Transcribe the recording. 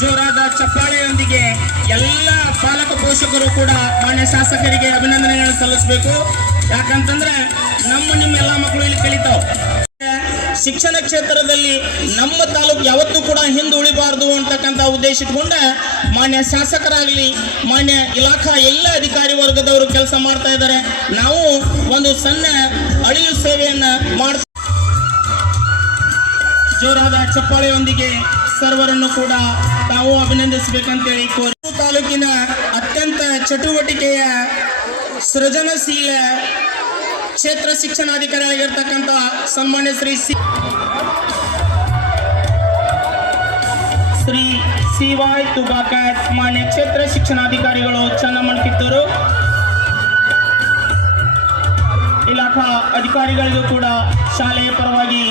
ಜೋರಾದ ಚಪ್ಪಾಳೆಯೊಂದಿಗೆ ಎಲ್ಲ ಪಾಲಕ ಪೋಷಕರು ಕೂಡ ಮಾನ್ಯ ಶಾಸಕರಿಗೆ ಅಭಿನಂದನೆಗಳನ್ನು ಸಲ್ಲಿಸಬೇಕು. ಯಾಕಂತಂದ್ರೆ ನಿಮ್ಮೆಲ್ಲ ಮಕ್ಕಳು ಇಲ್ಲಿ ಕಲಿತಾವ್. ಶಿಕ್ಷಣ ಕ್ಷೇತ್ರದಲ್ಲಿ ನಮ್ಮ ತಾಲೂಕು ಯಾವತ್ತೂ ಕೂಡ ಹಿಂದುಳಿಬಾರದು ಅಂತಕ್ಕಂಥ ಉದ್ದೇಶ ಇಟ್ಕೊಂಡ ಮಾನ್ಯ ಶಾಸಕರಾಗಲಿ ಮಾನ್ಯ ಇಲಾಖಾ ಎಲ್ಲ ಅಧಿಕಾರಿ ವರ್ಗದವರು ಕೆಲಸ ಮಾಡ್ತಾ ಇದ್ದಾರೆ. ನಾವು ಒಂದು ಸಣ್ಣ ಅಳಿಲು ಸೇವೆಯನ್ನ ಮಾಡ್ತಾ ಜೋರಾದ ಚಪ್ಪಾಳೆಯೊಂದಿಗೆ ಸರ್ವರನ್ನು ಕೂಡ ತಾವು ಅಭಿನಂದಿಸಬೇಕಂತೇಳಿ ಕೋರಿ ತಾಲೂಕಿನ ಅತ್ಯಂತ ಚಟುವಟಿಕೆಯ ಸೃಜನಶೀಲ ಕ್ಷೇತ್ರ ಶಿಕ್ಷಣಾಧಿಕಾರಿಯಾಗಿರ್ತಕ್ಕಂಥ ಸನ್ಮಾನ್ಯ ಶ್ರೀ ಸಿ.ವೈ. ತುಬಾಕರ್ ಮಾನ್ಯ ಕ್ಷೇತ್ರ ಶಿಕ್ಷಣಾಧಿಕಾರಿಗಳು ಚನ್ನಮ್ಮನ ಕಿತ್ತೂರು ಇಲಾಖಾ ಅಧಿಕಾರಿಗಳಿಗೂ ಕೂಡ ಶಾಲೆಯ ಪರವಾಗಿ